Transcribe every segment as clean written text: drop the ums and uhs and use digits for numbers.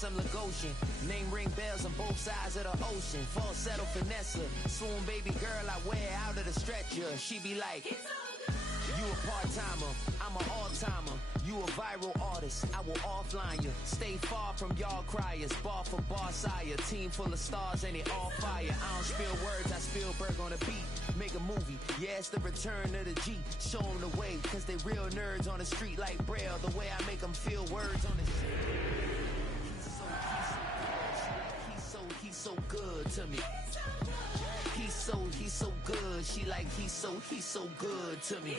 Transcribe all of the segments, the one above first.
cause I'm Lagosian. Name ring bells on both sides of the ocean. Falsetto finesse, swoon baby girl I wear out of the stretcher. She be like, you a part-timer, I'm an all-timer. You a viral artist, I will offline you. Stay far from y'all criers, bar for bar sire. Team full of stars and it all fire. I don't spill words, I spill Berg on a beat. Make a movie, yeah, it's the return of the G. Show them the way, cause they real nerds on the street like Braille. The way I make them feel words on the street. He's so good to me. He's so good. She like he's so good to me.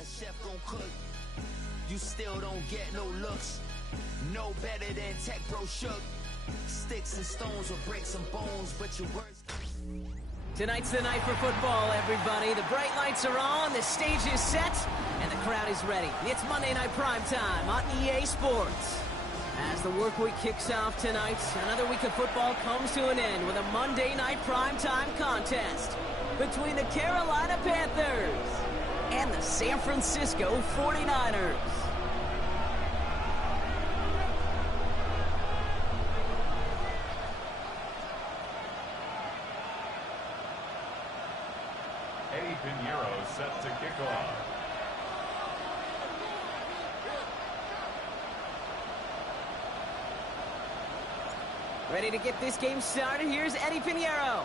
A chef gon' cook. You still don't get no looks. No better than Tech Bro Shook. Sticks and stones will break some bones, but your words. Tonight's the night for football, everybody. The bright lights are on, the stage is set, and the crowd is ready. It's Monday Night Primetime on EA Sports. As the work week kicks off tonight, another week of football comes to an end with a Monday Night Primetime contest between the Carolina Panthers and the San Francisco 49ers. Eddie Pinheiro set to kick off. Ready to get this game started, here's Eddie Pinheiro.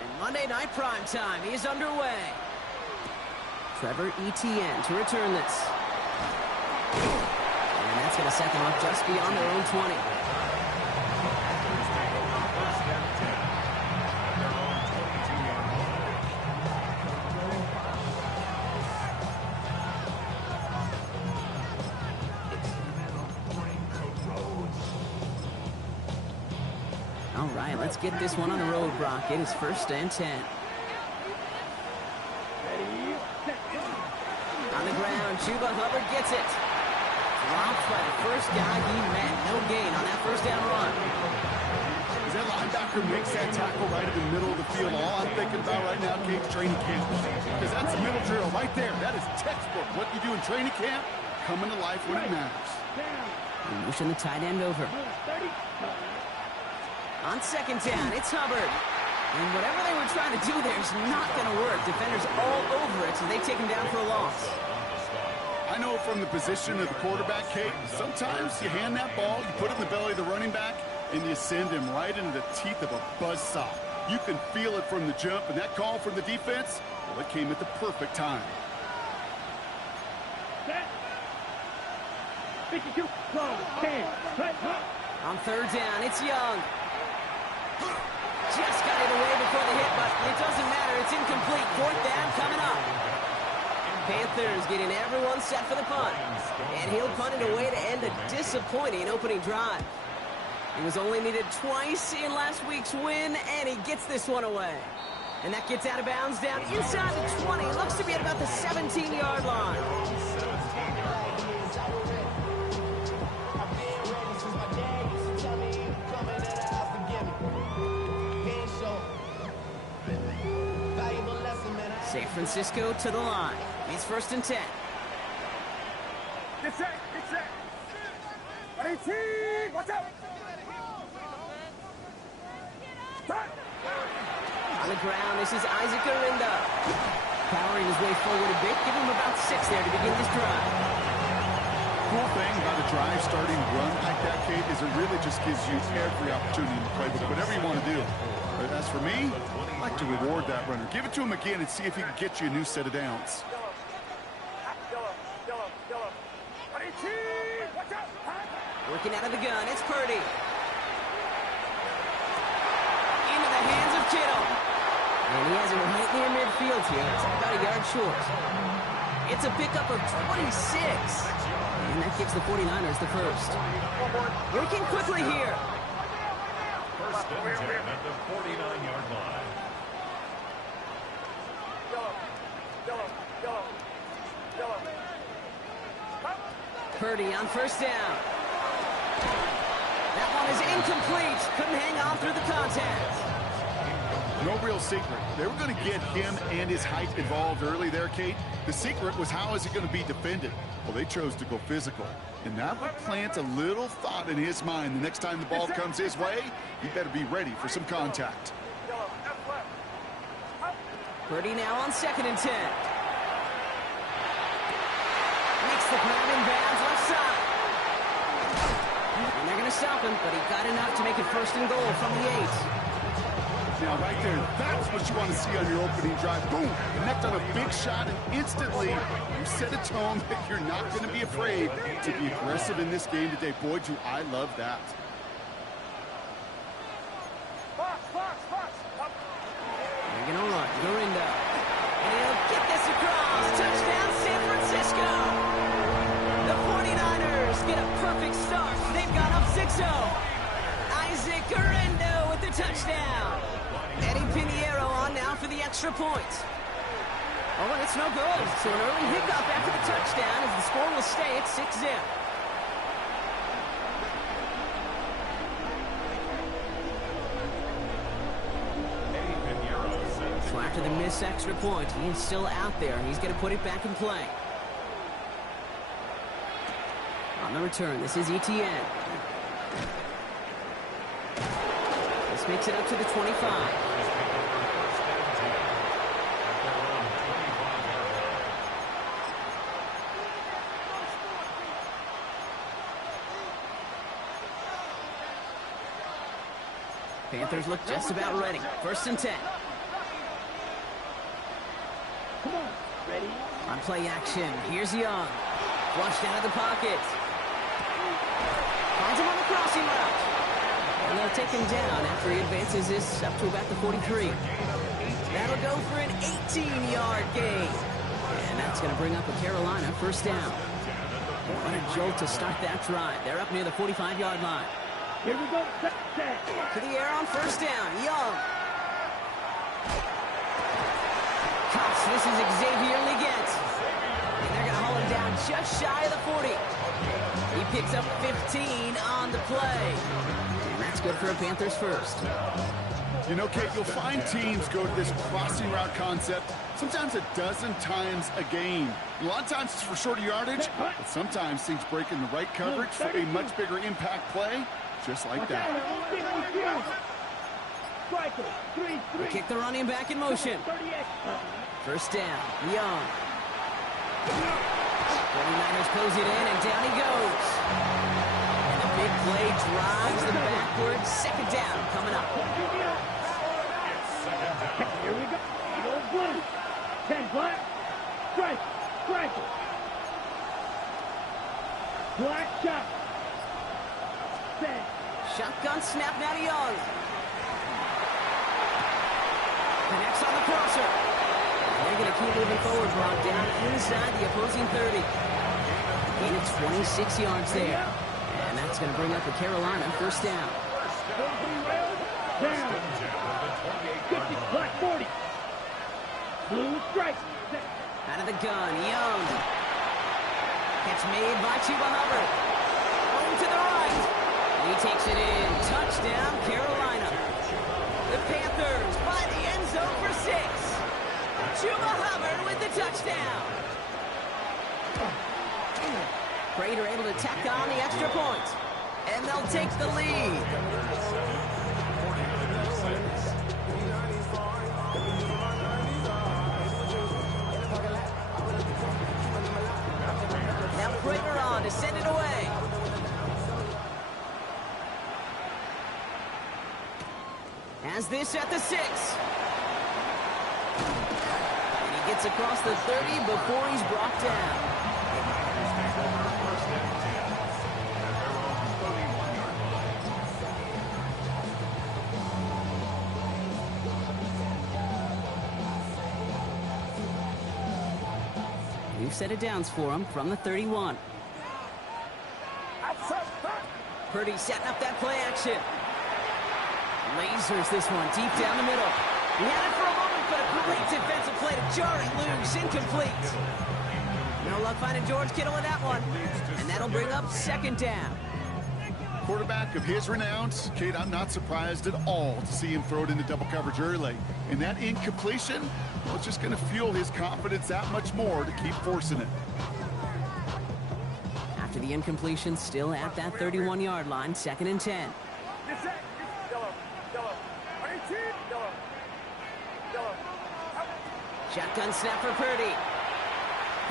And Monday Night Primetime is underway. Trevor Etienne to return this. And that's going to set them up just beyond their own 20. All right, let's get this one on the road, Brock. It is 1st and 10. On the ground, Chuba Hubbard gets it. Dropped by the first guy he met. No gain on that first down run. As that linebacker makes that tackle right in the middle of the field, all I'm thinking about right now, Kate's training camp. Because that's a middle drill right there. That is textbook. What you do in training camp, coming to life when it matters. And motion the tight end over. On 2nd down, it's Hubbard. And whatever they were trying to do there is not going to work. Defenders all over it, so they take him down for a loss. I know from the position of the quarterback, Kate, sometimes you hand that ball, you put it in the belly of the running back, and you send him right into the teeth of a buzzsaw. You can feel it from the jump, and that call from the defense, well, it came at the perfect time. On 3rd down, it's Young. Just got it away before the hit, but it doesn't matter. It's incomplete. 4th down coming up. Panthers getting everyone set for the punt. And he'll punt it away to end a disappointing opening drive. He was only needed twice in last week's win, and he gets this one away. And that gets out of bounds down inside the 20. Looks to be at about the 17-yard line. San Francisco to the line. It's 1st and 10. Get set, get set. 18, watch out. On the ground, this is Isaac Arinda. Powering his way forward a bit. Give him about 6 there to begin this drive. Cool thing about a drive starting run like that, Kate, is it really just gives you every opportunity to play with whatever you want to do. But as for me, I like to reward that runner. Give it to him again and see if he can get you a new set of downs. Working out of the gun, it's Purdy. Into the hands of Kittle. And he has it right near midfield here. It's about a yard short. It's a pickup of 26. And that gives the 49ers the first. Working quickly here. 1st and 10 at the 49-yard line. Purdy on 1st down. That one is incomplete. Couldn't hang on through the contact. No real secret. They were going to get him and his height involved early there, Kate. The secret was how is it going to be defended. Well, they chose to go physical, and that would plant a little thought in his mind. The next time the ball comes his way, he better be ready for some contact. Purdy now on 2nd and 10. Makes the grab in bounds left side. And they're going to stop him, but he got enough to make it 1st and goal from the 8. Now, right there, that's what you want to see on your opening drive. Boom! Connect on a big shot, and instantly you set a tone that you're not going to be afraid to be aggressive in this game today. Boy, do I love that. They're going to run. Gurindo. And he'll get this across. Touchdown, San Francisco. The 49ers get a perfect start. They've gone up 6-0. Isaac Gurindo with the touchdown. Eddie Pinheiro on now for the extra point. Oh, and it's no good. So an early hiccup after the touchdown as the score will stay at 6-0. So after the missed extra point, he is still out there. He's going to put it back in play. On the return, this is Etienne. This makes it up to the 25. Panthers look just about ready. 1st and 10. Come on, ready? On play action, here's Young. Flushed out of the pocket. Finds him on the crossing route. And they'll take him down after he advances this up to about the 43. That'll go for an 18-yard gain. And that's going to bring up a Carolina 1st down. What a jolt to start that drive. They're up near the 45-yard line. Here we go. To the air on 1st down. Young. Cuts. This is Xavier Legette. And they're going to haul him down just shy of the 40. He picks up 15 on the play. And that's good for a Panthers 1st. You know, Kate, you'll find teams go to this crossing route concept sometimes a dozen times a game. A lot of times it's for shorter yardage, but sometimes things break in the right coverage for a much bigger impact play, just like that. We kick the running back in motion. 1st down, Young. 49ers close it in, and down he goes. And the big play drives them backwards. 2nd down coming up. Here we go. Eagle blue. 10 black. Strike. Strike. Black shot. Set. Shotgun snap now to Young. Connects on the crosser. They're going to keep moving forward, brought down inside the opposing 30. Gain of 26 yards there. And that's going to bring up a Carolina 1st down. Down. 50, black 40. Blue strike. Out of the gun, Young. Catch made by Chuba Hubbard. Home to the right. He takes it in. Touchdown, Carolina. The Panthers by the end zone for 6. Chuba Hubbard with the touchdown. Prater able to tack on the extra point. And they'll take the lead. Now Prater on to send it away. Has this at the 6. And he gets across the 30 before he's brought down. We've set it downs for him from the 31. Purdy setting up that play action. Lasers this one deep down the middle. He had it for a moment, but a great defensive play to jar it loose. Incomplete. No luck finding George Kittle in that one. And that'll bring up 2nd down. Quarterback of his renown, Kate, I'm not surprised at all to see him throw it into double coverage early. And that incompletion, well, it's just going to fuel his confidence that much more to keep forcing it. After the incompletion, still at that 31-yard line, 2nd and 10. Shotgun snap for Purdy.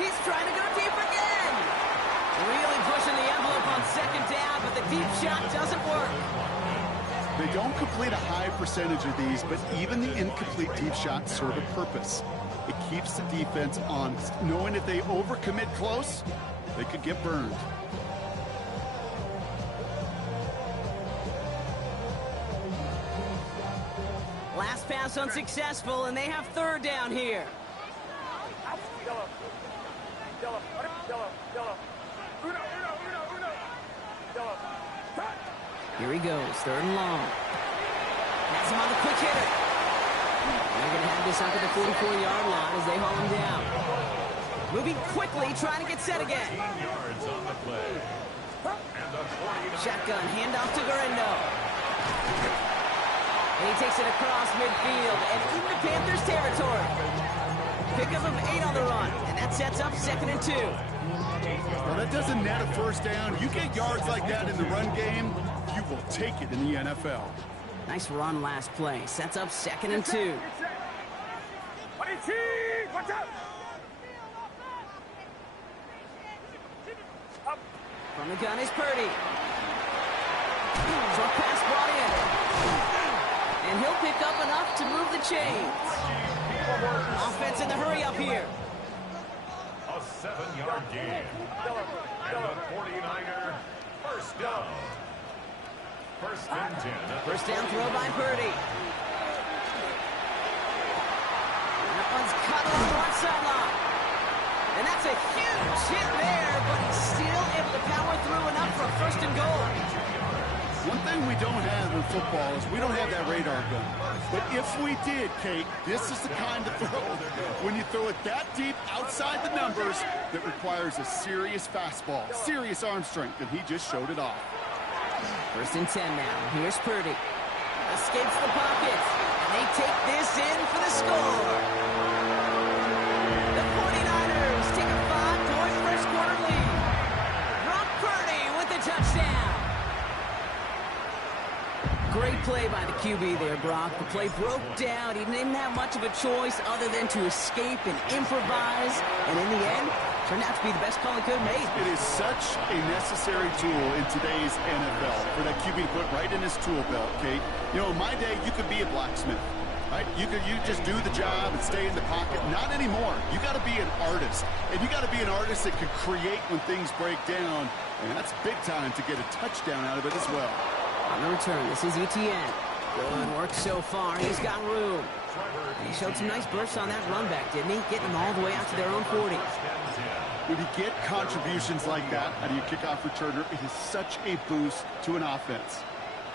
He's trying to go deep again. Really pushing the envelope on 2nd down, but the deep shot doesn't work. They don't complete a high percentage of these, but even the incomplete deep shots serve a purpose. It keeps the defense honest, knowing if they overcommit close, they could get burned. Last pass unsuccessful, and they have 3rd down here. Here he goes, 3rd and long. Has him on the quick hitter. They're going to have this up at the 44-yard line as they haul him down. Moving quickly, trying to get set again. 15 yards on the play. And the 49. Shotgun, handoff to Guerrero. And he takes it across midfield and into Panthers territory. Pickup of 8 on the run, and that sets up 2nd and 2. Well, that doesn't net a 1st down. You get yards like that in the run game, you will take it in the NFL. Nice run last play. Sets up 2nd and 2. From the gun is Purdy. Short pass brought in. And he'll pick up enough to move the chains. Offense in the hurry up here. A 7-yard gain. And the 49er, 1st down. 1st and 10. 1st down throw by Purdy. That one's cut on the right sideline. And that's a huge hit there, but he's still able to power through enough for 1st and goal. One thing we don't have in football is we don't have that radar gun. But if we did, Kate, this is the kind of throw, when you throw it that deep outside the numbers, that requires a serious fastball, serious arm strength, and he just showed it off. 1st and 10 now. Here's Purdy. Escapes the pocket. And they take this in for the score. The 49ers take a 5-point first-quarter lead. Brock Purdy with the touchdown. Great play by the QB there, Brock. The play broke down. He didn't have much of a choice other than to escape and improvise. And in the end, turned out to be the best call he could have made. It is such a necessary tool in today's NFL for that QB to put right in his tool belt, Kate. You know, in my day, you could be a blacksmith, right? You just do the job and stay in the pocket. Not anymore. You got to be an artist. And you got to be an artist that can create when things break down. And that's big time to get a touchdown out of it as well. On the return, this is Etienne. Good work so far. He's got room. And he showed some nice bursts on that run back, didn't he? Getting them all the way out to their own 40. When you get contributions like that out of your kickoff returner, it is such a boost to an offense.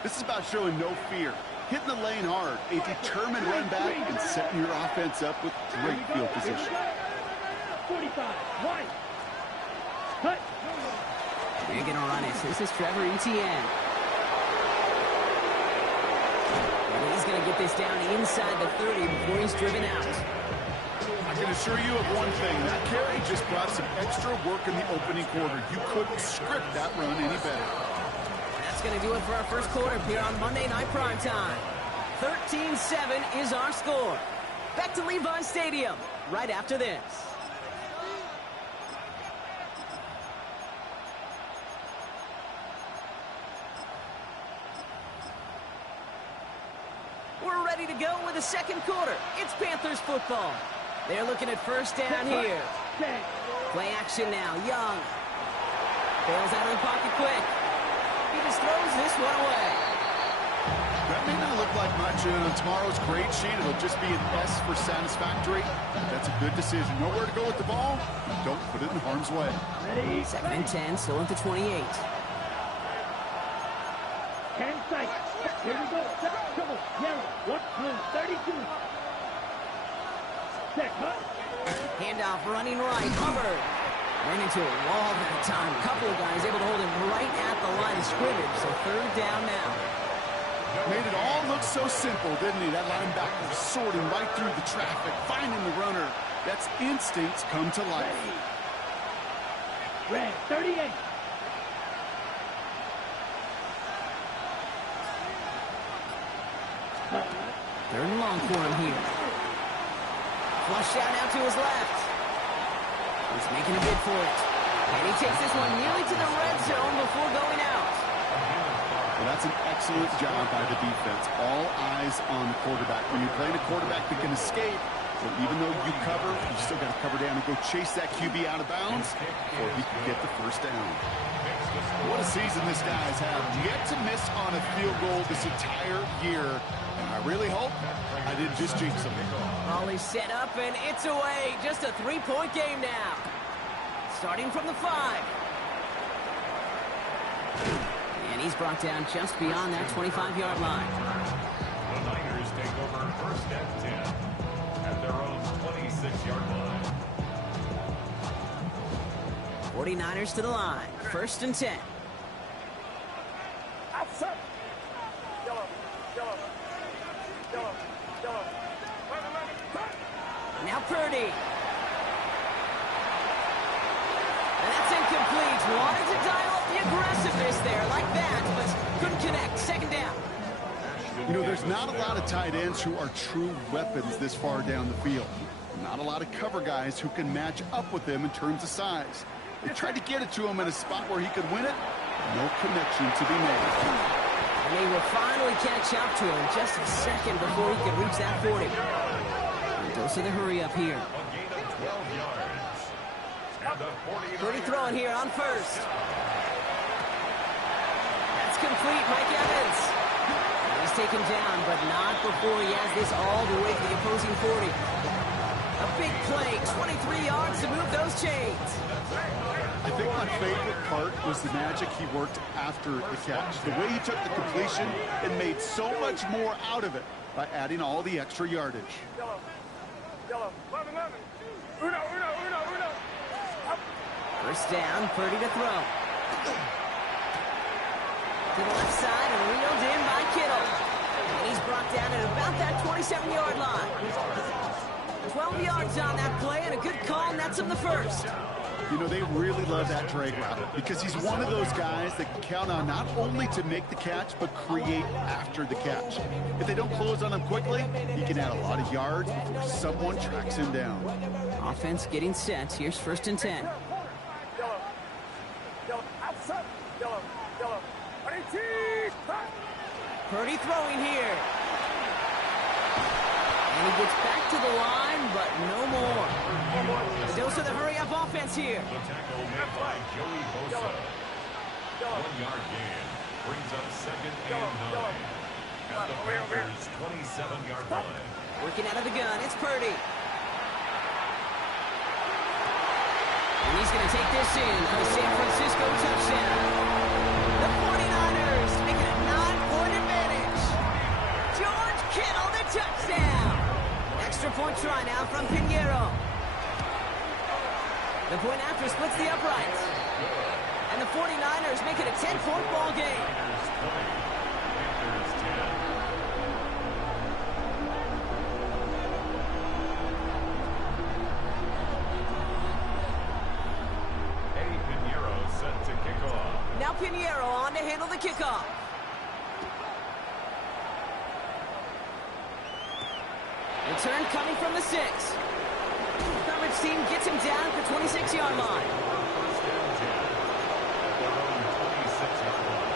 This is about showing no fear, hitting the lane hard, a determined run back, and setting your offense up with great field position. 45, right. Cut. They're going to run it. This is Trevor Etienne. And he's going to get this down inside the 30 before he's driven out. I can assure you of one thing. That carry just brought some extra work in the opening quarter. You couldn't script that run any better. That's going to do it for our first quarter here on Monday Night Primetime. 13-7 is our score. Back to Levi Stadium right after this. We're ready to go with the second quarter. It's Panthers football. They're looking at 1st down here. Play action now. Young. Bails out of the pocket quick. He just throws this one away. That may not look like much on tomorrow's grade sheet. It'll just be an S for satisfactory. That's a good decision. Nowhere to go with the ball. Don't put it in harm's way. 2nd and 10, still at the 28. 10 seconds. Here we go. Trouble. Yellow. 32. Set. Cut. Handoff running right. Hubbard ran into a wall that time. A couple of guys able to hold him right at the line of scrimmage. So 3rd down now. Made it all look so simple, didn't he? That linebacker sorting right through the traffic, finding the runner. That's instincts come to life. Red 38. Third and long for him here. Flush out now to his left. He's making a bid for it. And he takes this one nearly to the red zone before going out. Well, that's an excellent job by the defense. All eyes on the quarterback. When you're playing a quarterback that can escape, well, even though you cover, you still got to cover down and go chase that QB out of bounds before he can get the first down. What a season this guy's had. Yet to miss on a field goal this entire year. And I really hope I didn't just jinx him. All is set up, and it's away. Just a 3-point game now. Starting from the 5. And he's brought down just beyond that 25-yard line. The Niners take over first and 10 at their own 26-yard line. 49ers to the line. First and 10. Now Purdy. And that's incomplete. Wanted to dial up the aggressiveness there like that, but couldn't connect. Second down. You know, there's not a lot of tight ends who are true weapons this far down the field. Not a lot of cover guys who can match up with him in terms of size. They tried to get it to him in a spot where he could win it. No connection to be made. And they will finally catch up to him just a second before he could reach that 40. And goes to the hurry up here. A gain of 12 yards. And the 49ers. Purdy throwing here on first. That's complete. Mike Evans. He's taken down, but not before he has this all the way to the opposing 40. A big play, 23 yards to move those chains. I think my favorite part was the magic he worked after the catch. The way he took the completion and made so much more out of it by adding all the extra yardage. First down, Purdy to throw. To the left side and reeled in by Kittle. And he's brought down at about that 27-yard line. 12 yards on that play and a good call nets him the first. You know, they really love that drag route because he's one of those guys that can count on not only to make the catch, but create after the catch. If they don't close on him quickly, he can add a lot of yards before someone tracks him down. Offense getting set. Here's first and 10. Purdy throwing here. And he gets back to the line, but no more. The dose of the hurry-up offense here. The tackle made by Joey Bosa. 1-yard gain brings up second and 9 at the Panthers' 27-yard line. Working out of the gun, it's Purdy. And he's going to take this in for the San Francisco touchdown. The 49ers making a 9-point advantage. George Kittle, the touchdown. Extra point try now from Pinheiro. The point after splits the uprights. And the 49ers make it a 10-point ball game. Panthers 10. Eddie Pinheiro set to kick off. Now Pinheiro on to handle the kickoff. Return coming from the 6. Coverage team gets him down at the 26-yard line. First and 10 at their own 26-yard line.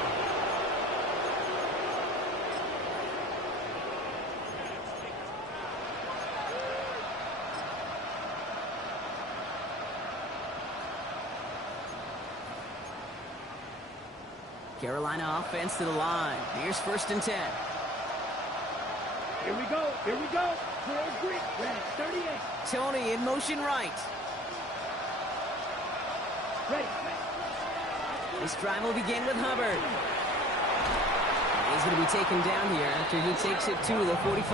Carolina offense to the line. Here's first and 10. Here we go. Here we go. Gerald Green, ready. 38. Tony in motion right. Ready. This drive will begin with Hubbard. He's going to be taken down here after he takes it to the 45.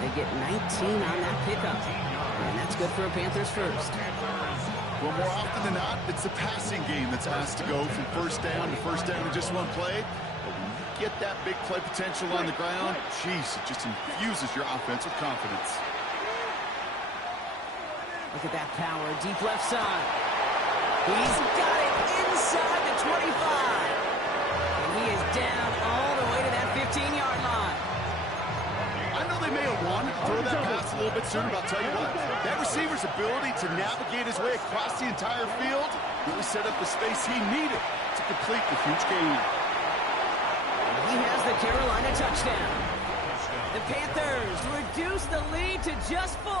They get 19 on that pickup. And that's good for a Panthers first. Well, more often than not, it's the passing game that's asked to go from first down in just one play. But when you get that big play potential on the ground, geez, it just infuses your offense with confidence. Look at that power, deep left side. He's got it inside the 25. And he is down all the way to that 15-yard line. little bit sooner, but I'll tell you what, that receiver's ability to navigate his way across the entire field really set up the space he needed to complete the huge gain. He has the Carolina touchdown. The Panthers reduce the lead to just 4.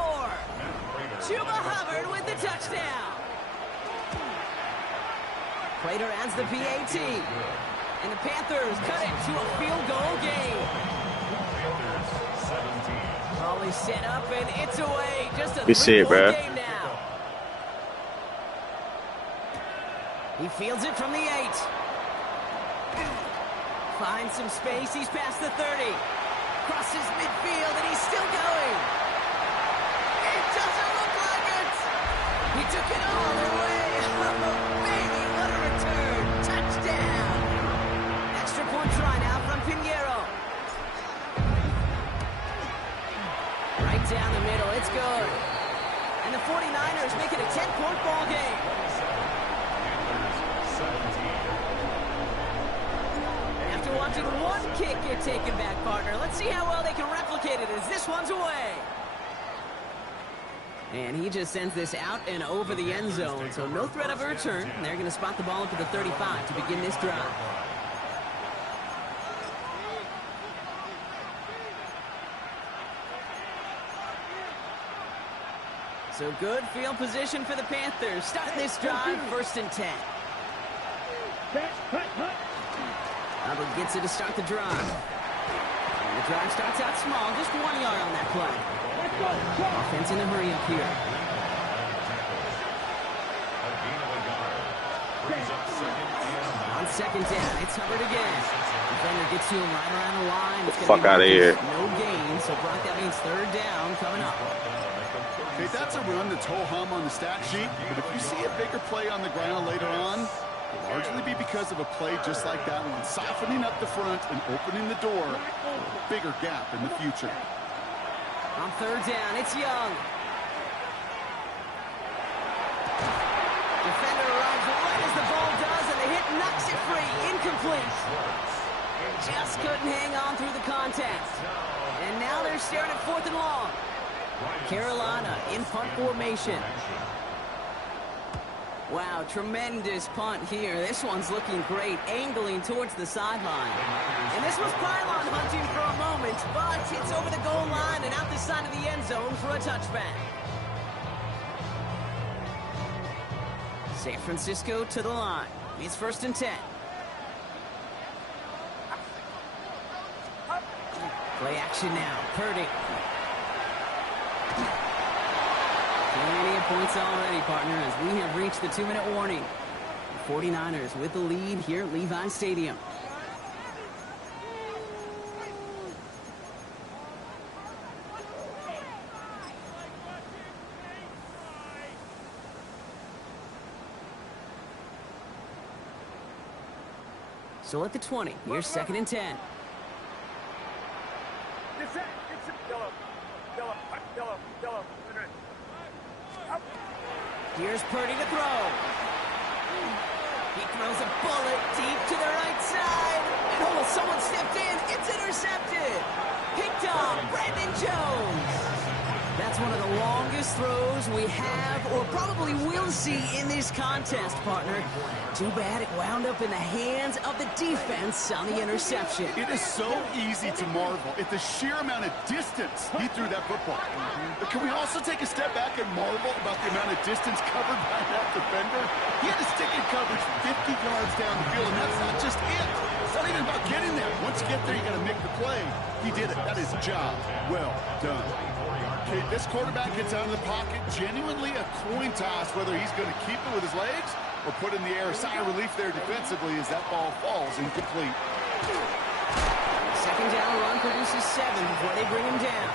Chuba Hubbard with the touchdown. Prater adds the PAT. And the Panthers cut it to a field goal game. Ball is set up and it's away. Just a 3-point game now. He fields it from the 8. Finds some space. He's past the 30. Crosses midfield and he's still going. It doesn't look like it. He took it all the way. Oh, baby, what a return. Touchdown. Extra point try now from Pinheiro. Right down the middle. It's good. And the 49ers make it a 10-point ball game. After watching one kick get taken back, partner, let's see how well they can replicate it as this one's away. And he just sends this out and over the end zone, so no threat of a return. They're going to spot the ball up at the 35 to begin this drive. So good field position for the Panthers. Starting this drive, 1st and 10. Hubbard gets it to start the drive. And the drive starts out small, just 1 yard on that play. Offense in a hurry up here. On 2nd down, it's Hubbard again. Defender gets to him right around the line. It's Fuck out of here. No gain, so Brock, that means 3rd down coming up. Okay, that's a run that's ho-hum on the stat sheet, but if you see a bigger play on the ground later on, it'll largely be because of a play just like that one, softening up the front and opening the door for a bigger gap in the future. On 3rd down, it's Young. Defender arrives right as the ball does, and the hit knocks it free. Incomplete. Just couldn't hang on through the contact. And now they're staring at 4th and long. Carolina in punt formation. Wow, tremendous punt here. This one's looking great, angling towards the sideline. And this was pylon hunting for a moment, but it's over the goal line and out the side of the end zone for a touchback. San Francisco to the line. It's 1st and 10. Play action now. Purdy. Plenty of points already, partner, as we have reached the 2-minute warning. The 49ers with the lead here at Levi Stadium. So at the 20, here's 2nd and 10. Here's Purdy to throw. He throws a bullet deep to the right side. And oh, someone stepped in. It's intercepted. Picked off Brandon Jones. That's one of the longest throws we have or probably will see in this contest, partner. Too bad it wound up in the hands of the defense on the interception. It is so easy to marvel at the sheer amount of distance he threw that football. But can we also take a step back and marvel about the amount of distance covered by that defender? He had to stick in coverage 50 yards down the field, and that's not just it. It's not even about getting there. Once you get there, you got to make the play. He did it. That is job well done. Okay, this quarterback gets out of the pocket, genuinely a coin toss whether he's going to keep it with his legs or put in the air. A sigh of relief there defensively as that ball falls incomplete. 2nd down run produces 7 before they bring him down.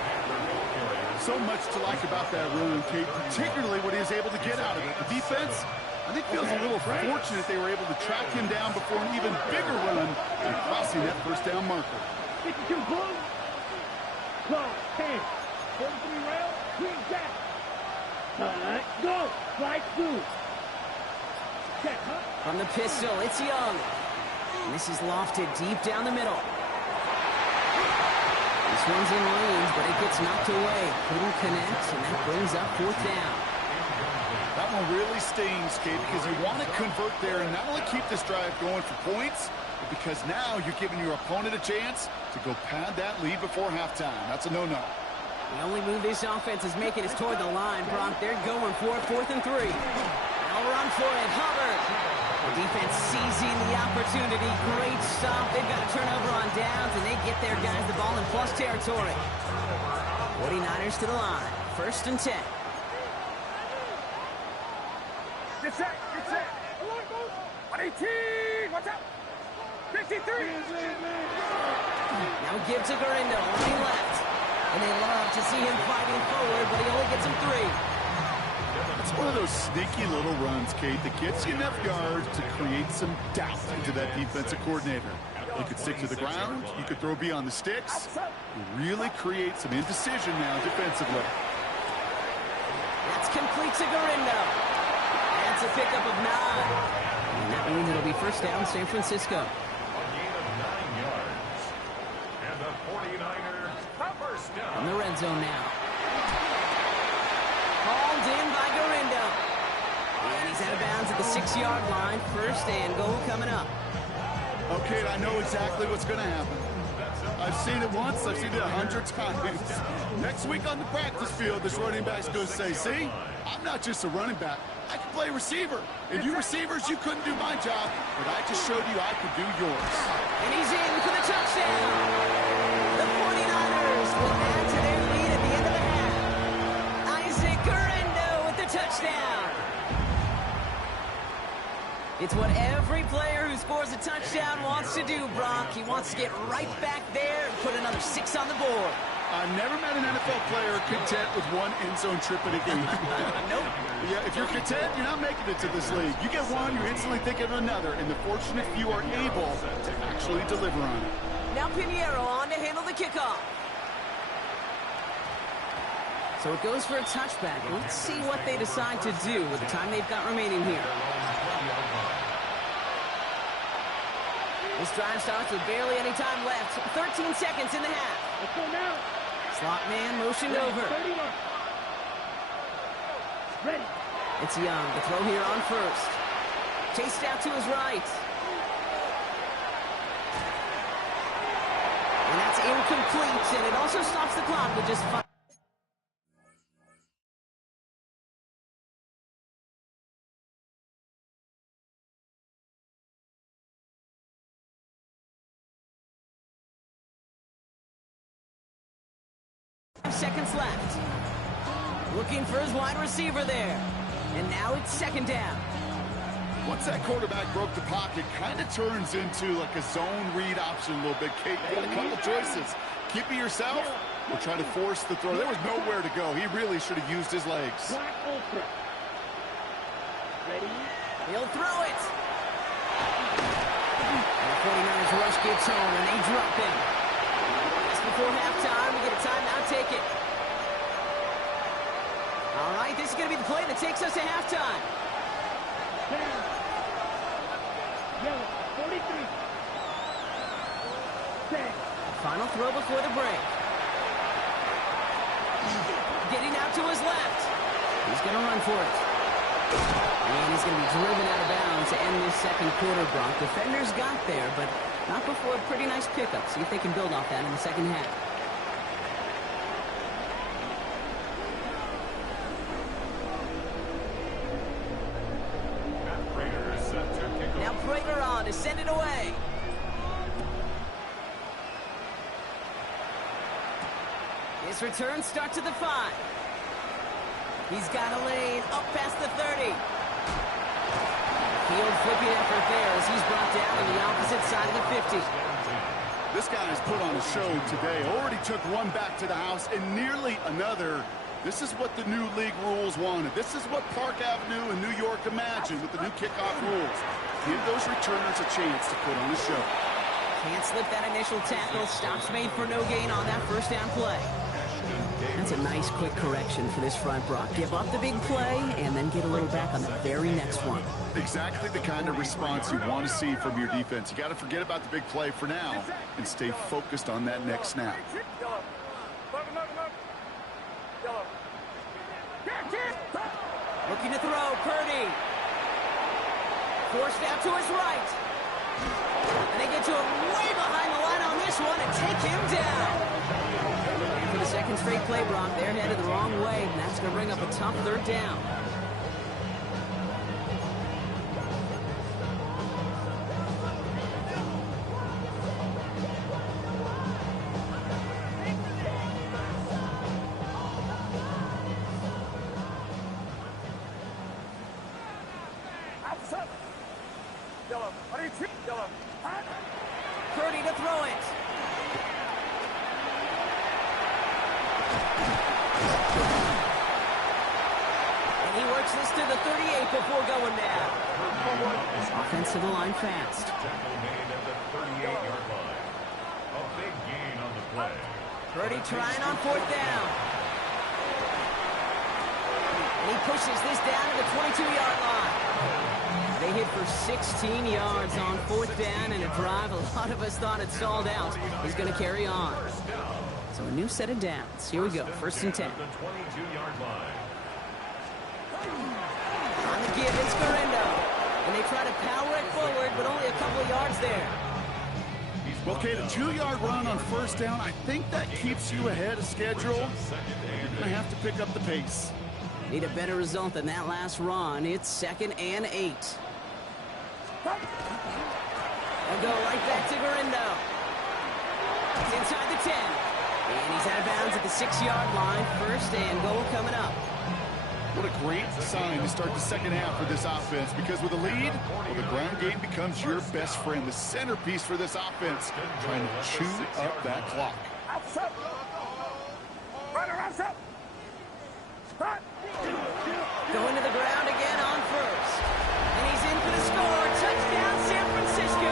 So much to like about that run, Kate, particularly what he was able to get out of it. The defense, I think, feels a little fortunate they were able to track him down before an even bigger run and crossing that 1st down marker. 52 blue. Close. 10. 43 rail. Green jack. Go. Slide through. Check, huh? From the pistol, it's Young. And this is lofted deep down the middle. This one's in range, but it gets knocked away. Couldn't connect, and that brings up 4th down. That one really stings, Kate, because you want to convert there and not only keep this drive going for points, but because now you're giving your opponent a chance to go pad that lead before halftime. That's a no-no. The only move this offense is making is toward the line, Brock. They're going for it, 4th and 3. Now run for it, Hubbard. The defense seizing the opportunity. Great stop. They've got a turnover on downs, and they get their guys the ball in plus territory. 49ers to the line. 1st and 10. Get set, get set. 118, watch out. 53. Now give to Gurindo, only left. And they love to see him fighting forward, but he only gets him 3. It's one of those sneaky little runs, Kate, that gets you enough yards to create some doubt into that defensive coordinator. You could stick to the ground. You could throw beyond the sticks. You really create some indecision now defensively. That's complete to Gurindo. That's a pickup of 9. And that means it'll be 1st down, San Francisco. A gain of 9 yards. And the 49ers, first down. In the red zone now. Hauled in by Gurindo. And he's out of bounds at the 6-yard line. 1st and goal coming up. Okay, I know exactly what's going to happen. I've seen it once. I've seen it 100 times. Next week on the practice field, this running back's going to say, see, I'm not just a running back. I can play receiver. And you receivers, you couldn't do my job, but I just showed you I could do yours. And he's in for the touchdown. The 49ers will add to their lead at the end of the half. Isaac Gurindo with the touchdown. It's what every player who scores a touchdown wants to do, Brock. He wants to get right back there and put another 6 on the board. I've never met an NFL player content with one end zone trip in a game. Nope. Yeah, if you're content, you're not making it to this league. You get one, you instantly think of another, and the fortunate few are able to actually deliver on it. Now Pinheiro on to handle the kickoff. So it goes for a touchback. Let's see what they decide to do with the time they've got remaining here. This drive starts with barely any time left. 13 seconds in the half. Let's go now. Slot man motioned over. 31. Ready. It's Young. The throw here on 1st. Chased out to his right. And that's incomplete, and it also stops the clock with just 5. Seconds left. Looking for his wide receiver there. And now it's 2nd down. Once that quarterback broke the pocket, kind of turns into like a zone read option a little bit. Kate, you got a couple choices. Keep it yourself or try to force the throw. There was nowhere to go. He really should have used his legs. Black ultra. Ready. He'll throw it. And the 49ers rush gets home, and they drop him. Just before halftime, we get a timeout. Take it. All right, this is going to be the play that takes us to halftime. 10. Yellow. 43. 10. Final throw before the break. Getting out to his left. He's going to run for it. And he's going to be driven out of bounds to end this 2nd quarter, Brock. Defenders got there, but not before a pretty nice pickup. See if they can build off that in the 2nd half. Now Prater on to send it away. His return starts at the 5. He's got a lane up past the 30. Field flipping effort there as he's brought down on the opposite side of the 50. This guy has put on a show today. Already took one back to the house and nearly another. This is what the new league rules wanted. This is what Park Avenue in New York imagined with the new kickoff rules. Give those returners a chance to put on a show. Can't slip that initial tackle. Stops made for no gain on that 1st down play. That's a nice quick correction for this front, Brock. Give up the big play and then get a little back on the very next one. Exactly the kind of response you want to see from your defense. You got to forget about the big play for now and stay focused on that next snap. Looking to throw, Purdy. Forced out to his right. And they get to him way behind the line on this one and take him down. For the second straight play, Brock, they're headed the wrong way, and that's going to bring up a tough third down. Purdy to throw it. And he works this to the 38 before going down. Offense to the line fast. Tackle made at the 38-yard line. A big gain on the play. Purdy trying on fourth down. And he pushes this down to the 22-yard line. They hit for 16 yards on fourth down and a drive. A lot of us thought it stalled out. He's going to carry on. So a new set of downs. Here we go. First and 10. The 22-yard line. On the give, it's Guerrero. And they try to power it forward, but only a couple of yards there. Well, Kate, a 2-yard run on first down, I think that keeps you ahead of schedule. You're going to have to pick up the pace. Need a better result than that last run. It's 2nd and 8. They'll go right back to Guerrero. He's inside the 10. And he's out of bounds at the 6-yard line. First and goal coming up. What a great sign to start the second half for this offense, because with a lead, well, the ground game becomes your best friend, the centerpiece for this offense, trying to chew up that clock. Going to the ground again on first. And he's in for the score. Touchdown, San Francisco.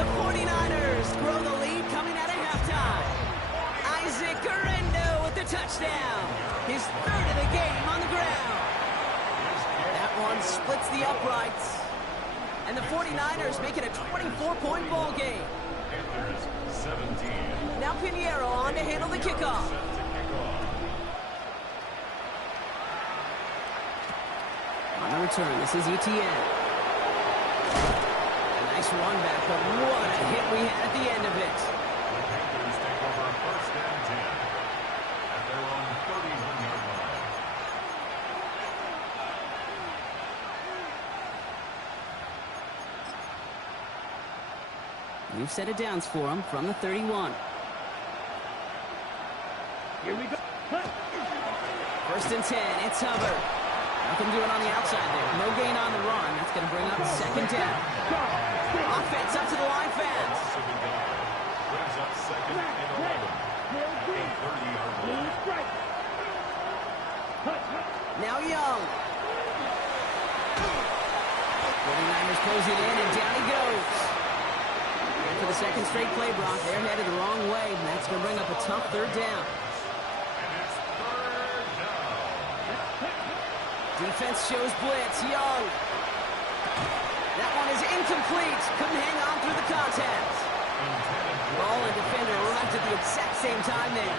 The 49ers grow the lead coming out of halftime. Isaac Guerrero with the touchdown. His third of the game on the ground. That one splits the uprights. And the 49ers make it a 24-point ball game. Panthers 17. Now Pinheiro on to handle the kickoff. On the return, this is Etienne. A nice run back, but what a hit we had at the end of it. The Panthers take over first and 10 at their own 31-yard line. New set of downs for him from the 31. Here we go. First and 10, it's Hubbard. Nothing doing on the outside there. No gain on the run. That's going to bring up second down. Offense up to the line fast. Brings up second and 11. A 30-yard line. Now Young. 49ers close it in, and down he goes. And for the second straight play, Brock, they're headed the wrong way, and that's going to bring up a tough third down. Defense shows blitz. Young. That one is incomplete. Couldn't hang on through the contact. Ball and defender arrived at the exact same time there.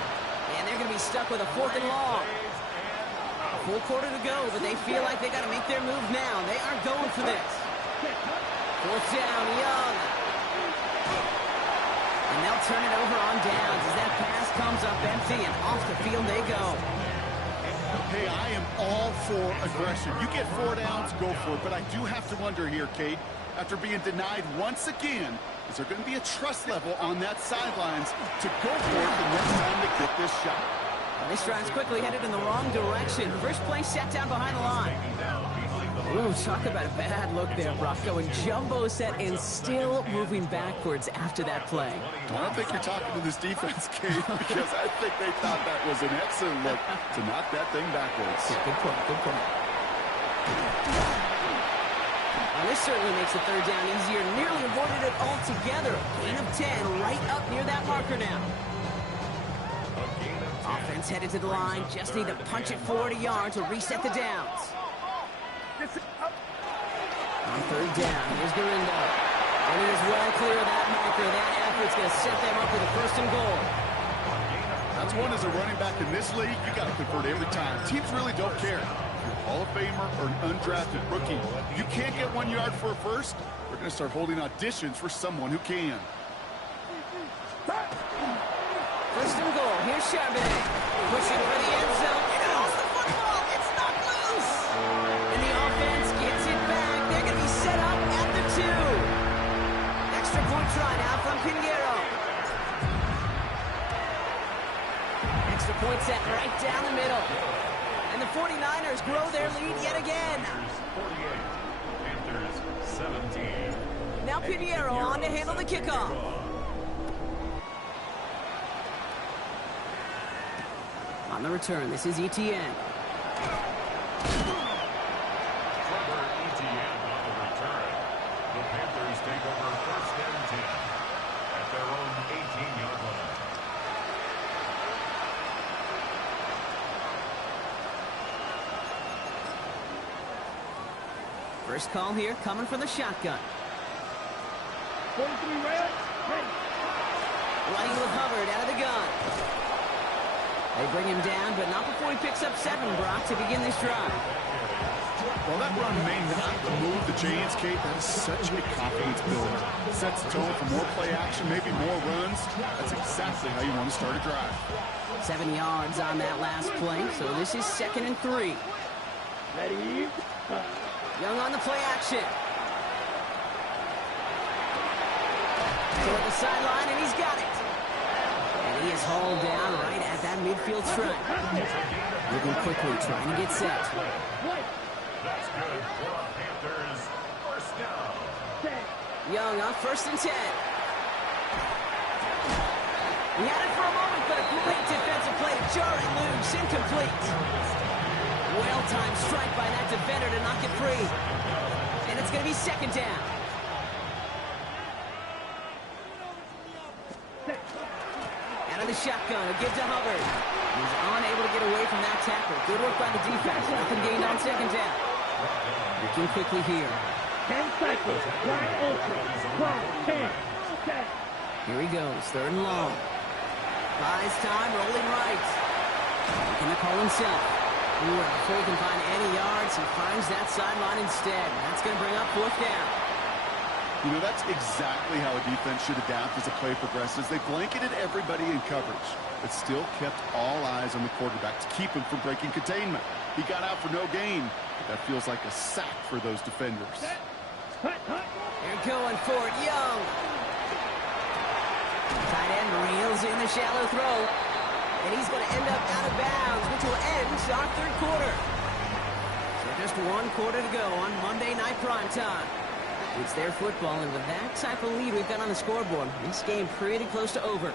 And they're going to be stuck with a 4th and long. A full quarter to go, but they feel like they got to make their move now. They aren't going for this. 4th down, Young. And they'll turn it over on downs as that pass comes up empty, and off the field they go. Hey, I am all for aggression. You get 4 downs, go for it. But I do have to wonder here, Kate, after being denied once again, is there going to be a trust level on that sidelines to go for it the next time they get this shot? Well, this drive's quickly headed in the wrong direction. First play set down behind the line. Ooh, talk about a bad look there, Brock. Going jumbo set and still moving backwards after that play. I don't think you're talking to this defense, Kate, because I think they thought that was an excellent look to knock that thing backwards. Yeah, good point, good point. Well, this certainly makes the third down easier. Nearly avoided it altogether. Gain of 10 right up near that marker now. A gain of 10. Offense headed to the line. Just need to punch it forward a yard to reset the downs. On third down, here's Garindo. And he is well clear of that marker. That effort's going to set them up with a first and goal. That's one as a running back in this league, you got to convert every time. Teams really don't care. If you're a Hall of Famer or an undrafted rookie, you can't get 1 yard for a first, they're going to start holding auditions for someone who can. First and goal. Here's Charbonnet. Pushing for the end zone. And it holds the football. It's knocked loose. And the offense gets it back. They're going to be set up at the 2. Extra point try now from Pinheiro. Extra point set right down the middle. And the 49ers grow their lead yet again. Panthers 17. Now Pinheiro on to handle the kickoff. On the return, this is Etienne. Trevor Etienne on the return. The Panthers take over first and 10 at their own 18-yard line. First call here coming from the shotgun. 43 red, ready. Running with Hubbard out of the gun. They bring him down, but not before he picks up 7, Brock, to begin this drive. Well, that run may not move the chains, Kate. That is such a confidence builder. It sets the tone for more play action, maybe more runs. That's exactly how you want to start a drive. 7 yards on that last play, so this is 2nd and 3. Ready. Young on the play action. Toward the sideline, and he's got it. And he is hauled down right at that midfield stripe. Moving quickly, trying to get set. That's good for the Panthers. First down. Young on 1st and 10. He had it for a moment, but a great defensive play to jar it loose, incomplete. Well-timed strike by that defender to knock it free. And it's going to be 2nd down. Out of the shotgun, a give to Hubbard. He's unable to get away from that tackle. Good work by the defense. Nothing gained on 2nd down. Looking quickly here. 10 cycles. Wide open. 12, 10. Set. Here he goes, 3rd and long. Buys time, rolling right. Making the call himself. Ooh, and before he can find any yards, he finds that sideline instead. That's going to bring up 4th down. You know, that's exactly how a defense should adapt as a play progresses. They blanketed everybody in coverage, but still kept all eyes on the quarterback to keep him from breaking containment. He got out for no gain, but that feels like a sack for those defenders. They're going for it, Young. Tight end reels in the shallow throw. And he's going to end up out of bounds, which will end our 3rd quarter. So just 1 quarter to go on Monday Night Primetime. It's their football, and with that type of lead we've got on the scoreboard, this game pretty close to over.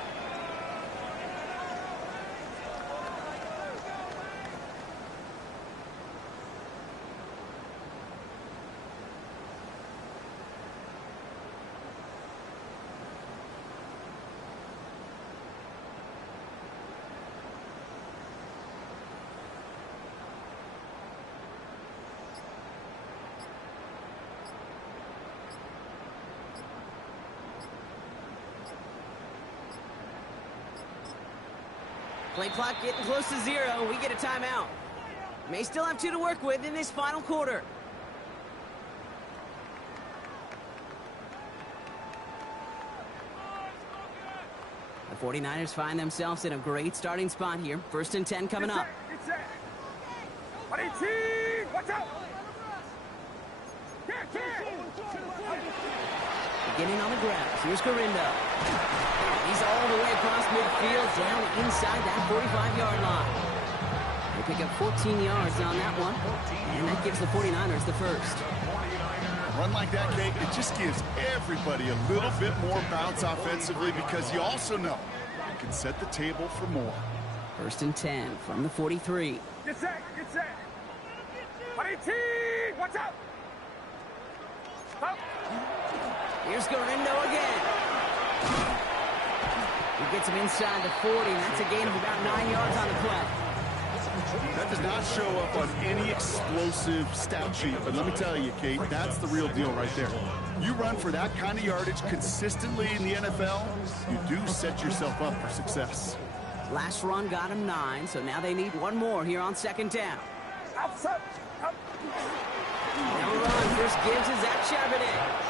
Play clock getting close to 0. We get a timeout. May still have 2 to work with in this final quarter. The 49ers find themselves in a great starting spot here. 1st and 10 coming up. Watch out! Beginning on the grabs. Here's Garindo. He's all the way across midfield, down inside that 45-yard line. They pick up 14 yards on that one, and that gives the 49ers the first. A run like that, Kate, it just gives everybody a little bit more bounce offensively because you also know you can set the table for more. 1st and 10 from the 43. Get set! Get set! 18! Watch out! Stop! Here's Garindo again. He Gets him inside the 40, and that's a gain of about 9 yards on the play. That does not show up on any explosive stat sheet, but let me tell you, Kate, that's the real deal right there. You run for that kind of yardage consistently in the NFL, you do set yourself up for success. Last run got him 9, so now they need one more here on second down. Now run, first gives is Zach Charbonnet.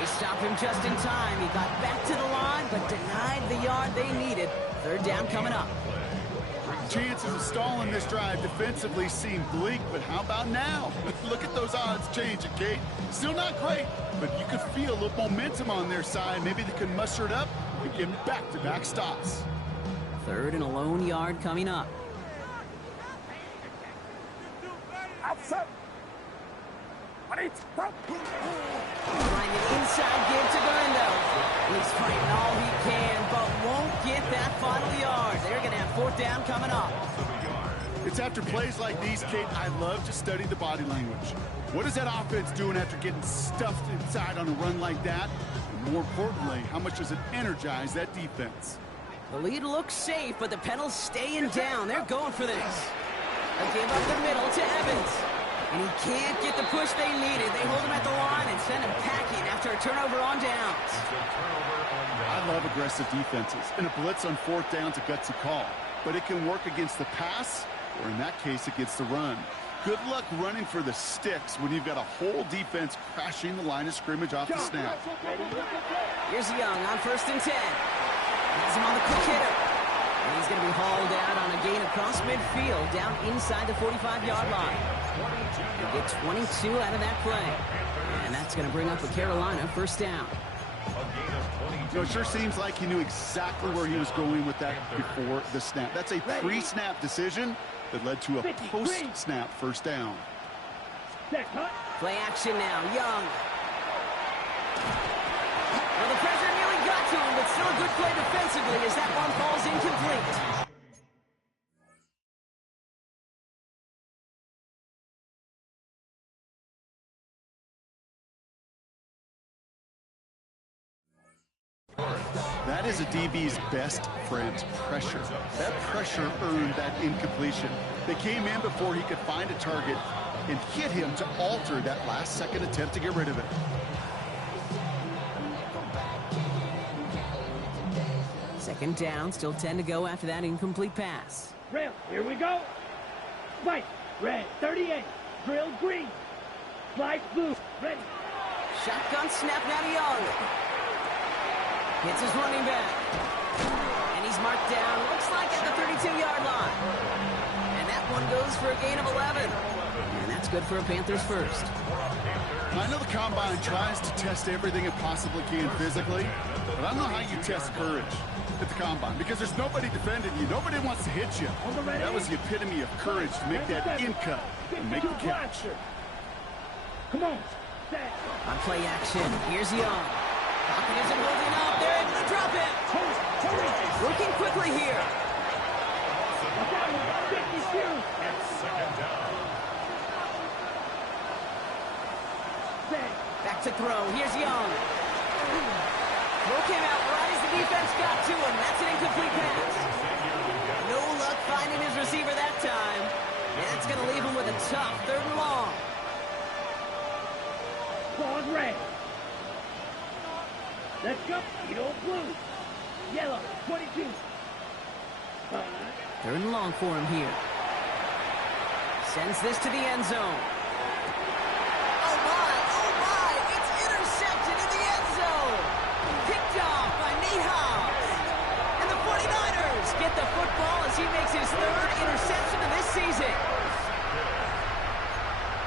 They stopped him just in time. He got back to the line, but denied the yard they needed. Third down coming up. Chances of stalling this drive defensively seem bleak, but how about now? Look at those odds changing, Kate. Still not great, but you could feel a little momentum on their side. Maybe they can muster it up and get back-to-back stops. Third and a lone yard coming up. Trying an inside give to Galindo. He's fighting all he can, but won't get that final yard. They're going to have fourth down coming up. It's after plays like these, Kate, I love to study the body language. What is that offense doing after getting stuffed inside on a run like that? And more importantly, how much does it energize that defense? The lead looks safe, but the Penals staying down. They're going for this. They give up the middle to Evans. And he can't get the push they needed. They hold him at the line and send him packing after a turnover on downs. I love aggressive defenses. And a blitz on fourth down's a gutsy call. But it can work against the pass, or in that case, against the run. Good luck running for the sticks when you've got a whole defense crashing the line of scrimmage off the snap. Here's Young on 1st and 10. Has him on the quick hitter. And he's going to be hauled out on a gain across midfield down inside the 45-yard line. They get 22 out of that play. And that's going to bring up a Carolina first down. So it sure seems like he knew exactly where he was going with that before the snap. That's a pre-snap decision that led to a post-snap first down. Play action now. Young. Well, the pressure nearly got to him, but still a good play defensively as that one falls incomplete. That is a DB's best friend, pressure. That pressure earned that incompletion. They came in before he could find a target and hit him to alter that last-second attempt to get rid of it. Second down, still 10 to go after that incomplete pass. Drill, here we go. Spike, red, 38. Drill, green. Slide, blue, ready. Shotgun snap now to Young. Hits his running back. And he's marked down, looks like at the 32-yard line. And that one goes for a gain of 11. And that's good for a Panthers first. I know the Combine tries to test everything it possibly can physically, but I don't know how you test courage at the Combine because there's nobody defending you. Nobody wants to hit you. That was the epitome of courage to make that in cut and make the catch. Come on. On play action, here's Young. Pocket isn't holding up. They're able to drop it. Working quickly here. Back to throw. Here's Young. Throw came out right as the defense got to him. That's an incomplete pass. No luck finding his receiver that time. That's going to leave him with a tough 3rd and long. Ball red. Let's go. Yellow, blue. Yellow, 22. 3rd and long for him here. Sends this to the end zone. Oh my, it's intercepted in the end zone. Picked off by Nate Hobbs. And the 49ers get the football as he makes his 3rd interception of this season.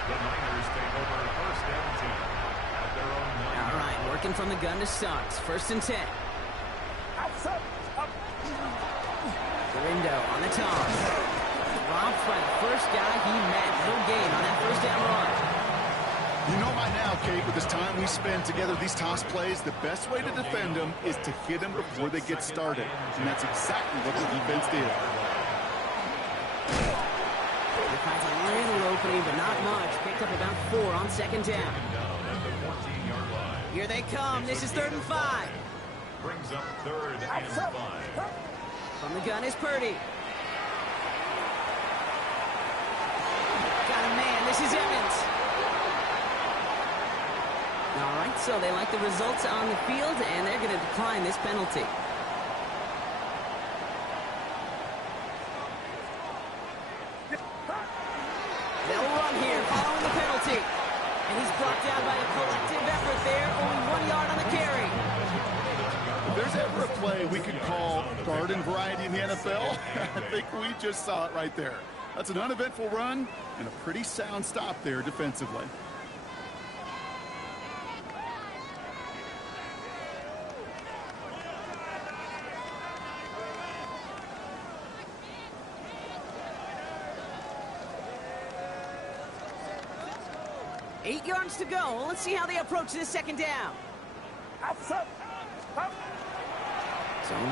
The Niners take over first down team at their own 9. All right, working from the gun to start. 1st and 10. Galindo on the toss. Dropped by the first guy he met. No gain on that first down run. You know by now, Kate, with this time we spend together these toss plays, the best way to defend them is to hit them before they get started. And that's exactly what the defense did. He finds a little opening, but not much. Picked up about 4 on 2nd down. Here they come. This is 3rd and 5. Brings up 3rd and 5. From the gun is Purdy. Got a man. This is Evans. All right, so they like the results on the field, and they're going to decline this penalty. They'll run here following the penalty. And he's brought down by a collective effort there. Only 1 yard on the carry. If there's ever a play we could call garden variety in the NFL, I think we just saw it right there. That's an uneventful run and a pretty sound stop there defensively. Eight yards to go. Let's see how they approach this second down. Zone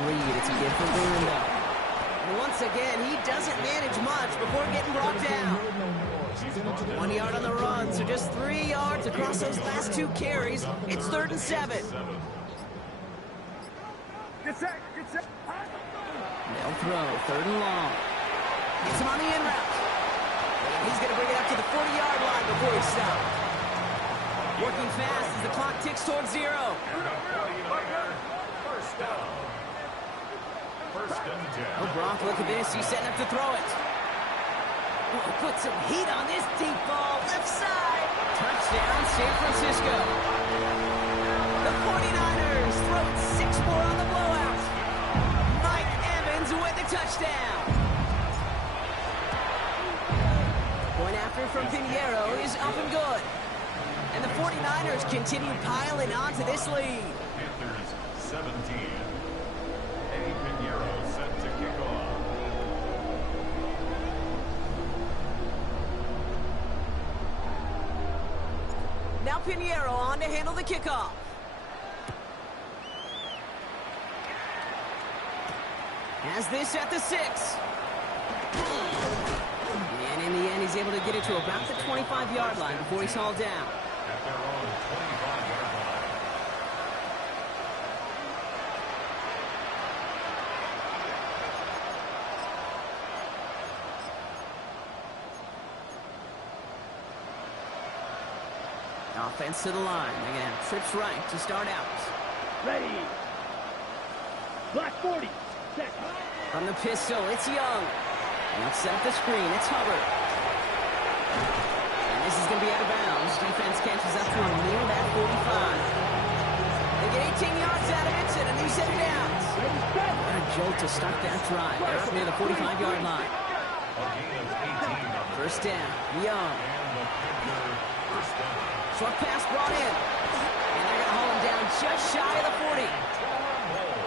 read. It's a gift for Bruno. And once again, he doesn't manage much before getting brought down. 1 yard on the run, so just 3 yards across those last 2 carries. It's 3rd and 7. They'll throw. 3rd and long. Gets him on the in route. He's going to bring it up to the 40-yard line before he stops. Working fast as the clock ticks towards 0. First down. 1st and 10. Oh, Brock, look at this. He's setting up to throw it. Ooh, put some heat on this deep ball. Left side. Touchdown, San Francisco. The 49ers throw it 6 more on the blowout. Mike Evans with the touchdown. Point after from Pinheiro is up and good. And the 49ers continue piling onto this lead. Panthers 17. Eddie Pinheiro set to kick off. Now Pinheiro on to handle the kickoff. Has this at the 6. And in the end, he's able to get it to about the 25-yard line before he's hauled down. At their own 25-yard line. Offense to the line. They're going to have trips right to start out. Ready. Black 40. Set. From the pistol, it's Young. And let's set up the screen. It's Hubbard. And this is going to be out of bounds. Defense catches up to him near that 45. They get 18 yards out of it and a new set of downs. What a jolt to start that drive. They're up near the 45-yard line. A gain of 18 on the First down, Young. and the Panther first down. Short pass brought in. And they're going to haul him down just shy of the 40.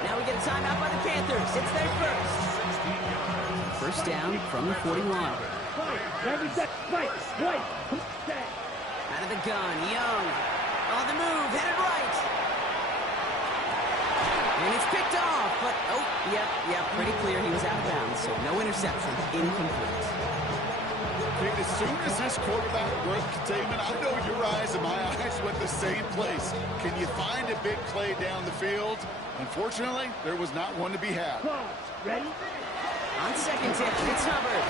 Now we get a timeout by the Panthers. It's their first. 16 yards. First down from the 41. Every set. Fight. Wait. Set. Out of the gun, Young. On the move, headed right. And it's picked off, but, oh, yep, pretty clear he was out of bounds, so no interception, incomplete. As soon as this quarterback broke containment, I know your eyes and my eyes went the same place. Can you find a big play down the field? Unfortunately, there was not one to be had. Pause. Ready? On second down, it's Hubbard.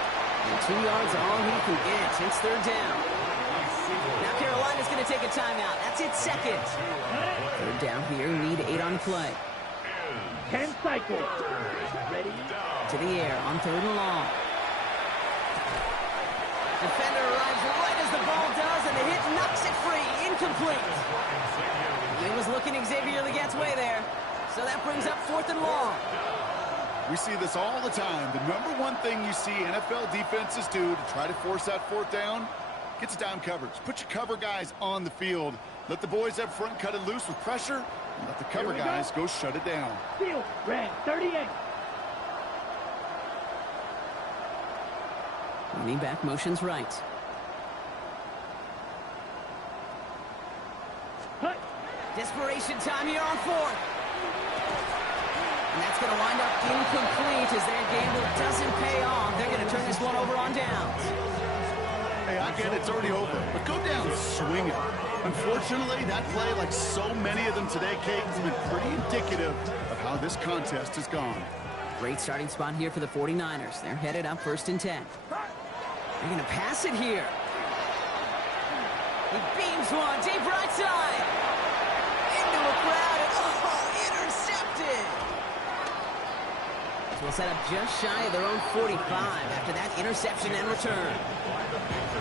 And 2 yards all he can get. It's third down. Now Carolina's going to take a timeout. That's its second. Third down here, need 8 on play. 10 cycles. Ready? To the air on 3rd and long. Defender arrives right as the ball does, and the hit knocks it free. Incomplete. It was looking Xavier Legat's way there. So that brings up 4th and long. We see this all the time. The number one thing you see NFL defenses do to try to force that 4th down, gets down coverage. Put your cover guys on the field. Let the boys up front cut it loose with pressure, and let the cover guys go shut it down. Field. Red. 38. Running back motions right. Hut. Desperation time here on 4th. And that's going to wind up incomplete as their gamble doesn't pay off. They're going to turn this one over on downs. Hey, I get it's already over, but go down swinging. Unfortunately, that play, like so many of them today, Kate, has been pretty indicative of how this contest has gone. Great starting spot here for the 49ers. They're headed up 1st and 10. They're going to pass it here. He beams one, deep right side. Into a crowd, and intercepted. So we'll set up just shy of their own 45 after that interception and return.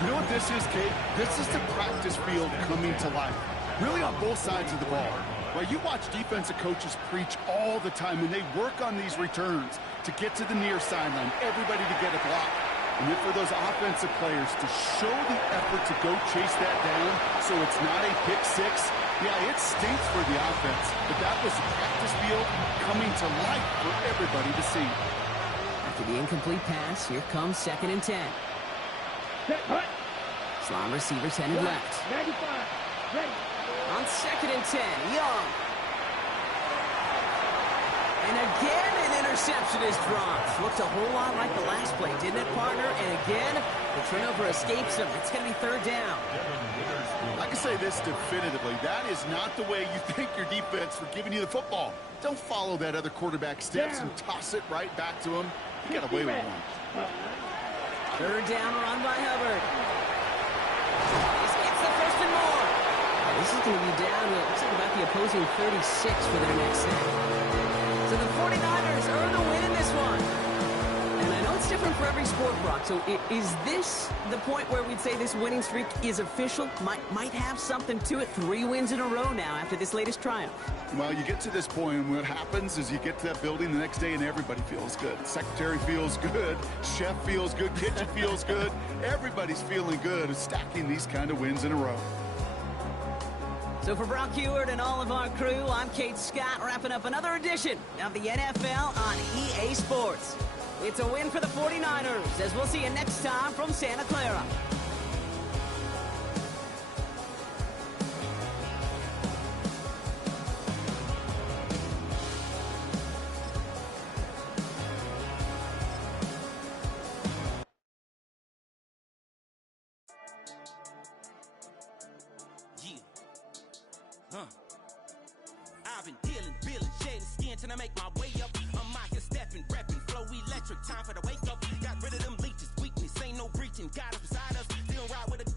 You know what this is, Kate? This is the practice field coming to life. Really on both sides of the ball. Right, you watch defensive coaches preach all the time when they work on these returns to get to the near sideline, everybody to get a block. And then for those offensive players to show the effort to go chase that down so it's not a pick six, yeah, it stinks for the offense. But that was the practice field coming to life for everybody to see. After the incomplete pass, here comes 2nd and 10. Slot receivers headed left. 95. Ready. On 2nd and 10, Young. And again, an interception is dropped. Looked a whole lot like the last play, didn't it, partner? And again, the turnover escapes him. It's going to be 3rd down. I can say this definitively. That is not the way you thank your defense for giving you the football. Don't follow that other quarterback steps and toss it right back to him. You got away with one. 3rd down, run by Hubbard. This gets the 1st and more. This is going to be down to, looks like about the opposing 36 for their next set. So the 49ers earn the win in this one. And I know it's different for every sport, Brock. So is this the point where we'd say this winning streak is official? Might have something to it. 3 wins in a row now after this latest triumph. Well, you get to this point, and what happens is you get to that building the next day, and everybody feels good. Secretary feels good. Chef feels good. Kitchen feels good. Everybody's feeling good stacking these kind of wins in a row. So for Brock Huard and all of our crew, I'm Kate Scott, wrapping up another edition of the NFL on EA Sports. It's a win for the 49ers, as we'll see you next time from Santa Clara. I've been dealing, billing, shedding skin till I make my way up. I'm out here stepping, repping, flow electric, time for the wake up. Got rid of them leeches, weakness, ain't no breaching. God is beside us, still ride with a